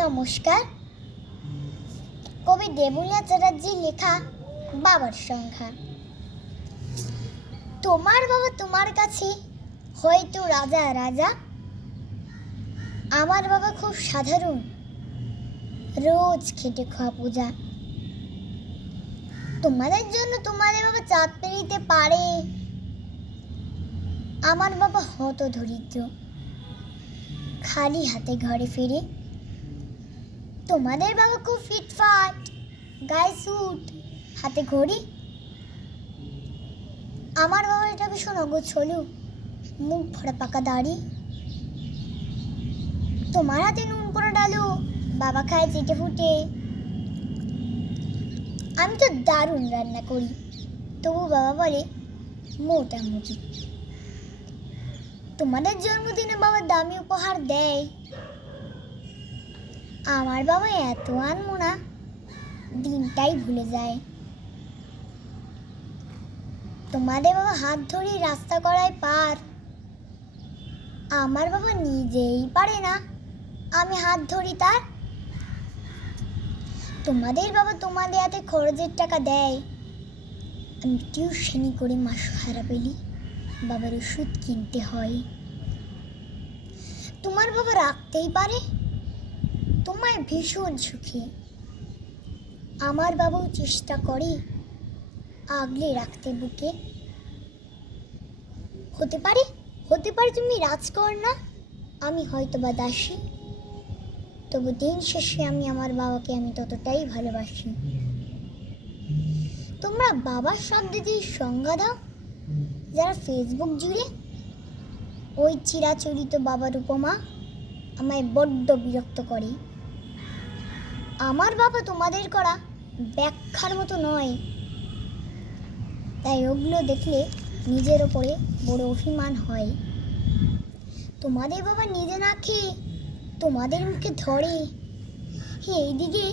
নমস্কার। কবি দেবলীনা চ্যাটার্জির লেখা বাবার সংখ্যা। তোমার বাবা তোমার কাছে হয়তো রাজা রাজা, আমার বাবা খুব সাধারণ, রোজ খেটে খাওয়া পূজা। তোমাদের জন্য তোমাদের বাবা চাঁদ পেরিতে পারে, আমার বাবা হত দরিদ্র, খালি হাতে ঘরে ফিরে। তোমাদের বাবা খুব ফিটফাট, গায়ে স্যুট, হাতে ঘড়ি। আমার বাবা এটা ভীষণ অগোছালো, মুখ ভরা পাকা দাড়ি। তোমার হাতে নুন পোড়া ডালো, বাবা খায় চেটে ফুটে। আমি তো দারুণ রান্না করি, তবু বাবা বলে মোটামুটি। তোমাদের জন্মদিনে বাবা দামি উপহার দেয়, আমার বাবা এত আনমনা, দিনটাই ভুলে যায়। তোমাদের বাবা হাত ধরে রাস্তা করায় পার, আমার বাবা নিজেই পারে না, আমি হাত ধরি তার। তোমাদের বাবা তোমাদের হাতে খরচের টাকা দেয়, আমি টিউশনি করে মাসহারা পেলি বাবার ওষুধ কিনতে হয়। তোমার বাবা রাখতেই পারে, তোমায় ভীষণ সুখী, আমার বাবাও চেষ্টা করে আগলে রাখতে বুকে। হতে পারে তুমি রাজকন্যা, আমি হয়তো বা দাসী, তবু দিন শেষে আমি আমার বাবাকে আমি ততটাই ভালোবাসি। তোমরা বাবার শব্দটির সংজ্ঞা দাও যারা ফেসবুক জুড়ে, ওই চিরাচরিত বাবার উপমা আমায় বড্ড বিরক্ত করে। আমার বাবা তোমাদের করা ব্যাখ্যার মতো নয়, তাই ওগুলো দেখলে নিজের ওপরে বড় অভিমান হয়। তোমাদের বাবা নিজে না খেয়ে তোমাদের মুখে ধরে, এইদিকে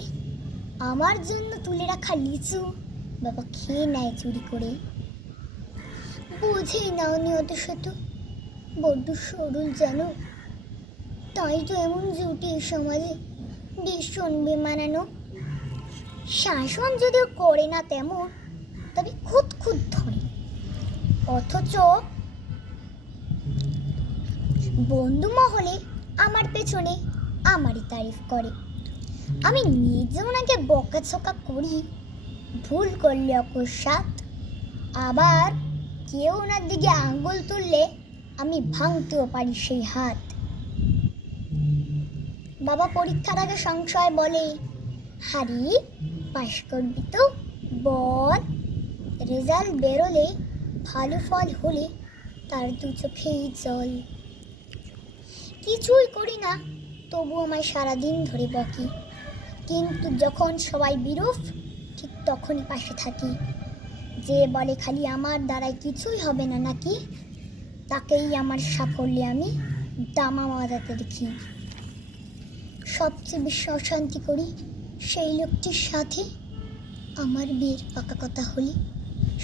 আমার জন্য তুলে রাখা লিচু বাবা খেয়ে নেয় চুরি করে। বুঝেই নাও নিয়ত শত, বড্ড সরল যেন, তাই তো এমন জুটে সমাজে ভীষণ বেমানানো। শাসন যদিও করে না তেমন, তবে খুদ ধরে, অথচ বন্ধু মহলে আমার পেছনে আমারই তারিফ করে। আমি নিজে ওনাকে বকাঝকা করি, ভুল করলে অকস্মাৎ, আবার কেউ ওনার দিকে আঙ্গুল তুললে আমি ভাঙতেও পারি সেই হাত। বাবা পরীক্ষার আগে সংশয় বলে, হারি পাশ করবি তো বল। রেজাল্ট বেরোলে ভালো ফল হলে তার দু চোখেই জল। কিছুই করি না, তবু আমায় সারাদিন ধরে বকি, কিন্তু যখন সবাই বিরূপ ঠিক তখনই পাশে থাকি। যে বলে খালি আমার দ্বারাই কিছুই হবে না নাকি, তাকেই আমার সাফল্যে আমি দামা মাজাতে দেখি। সবচেয়ে বেশি অশান্তি করি সেই লোকটির সাথে, আমার বিয়ের পাকা কথা হলে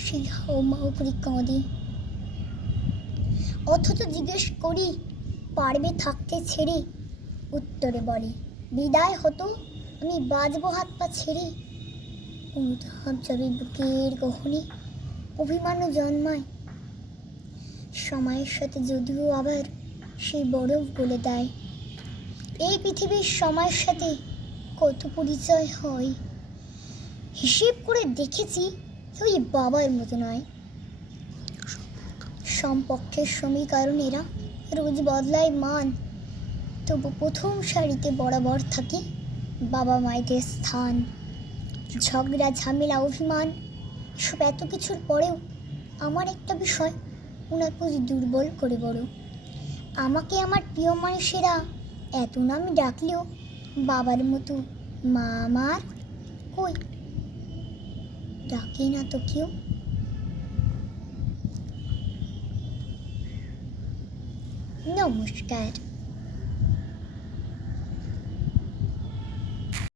সেই হাউমাউ করে কাঁদে। অথচ জিজ্ঞেস করি পারবে থাকতে ছেড়ে, উত্তরে বলে বিদায় হতো আমি বাজবো হাত পা ছেড়ে। অনুতাপ যাবে বুকের গহনে, অভিমানও জন্মায় সময়ের সাথে, যদিও আবার সেই বরফ গলে দেয়। এই পৃথিবীর সময়ের সাথে কত পরিচয় হয়, হিসেব করে দেখেছি ওই বাবার মতো নয়। সম্পর্কের সমীকরণেরা রোজ বদলায় মান, তবু প্রথম সারিতে বরাবর থাকে বাবা মায়েদের স্থান। ঝগড়া ঝামেলা অভিমান এসব এত কিছুর পরেও আমার একটা বিষয় ওনার প্রতি দুর্বল করে বড়। আমাকে আমার প্রিয় মানুষেরা এত নামে ডাকলেও বাবার মতো মা আমার কই ডাকে না তো কেউ। নমস্কার।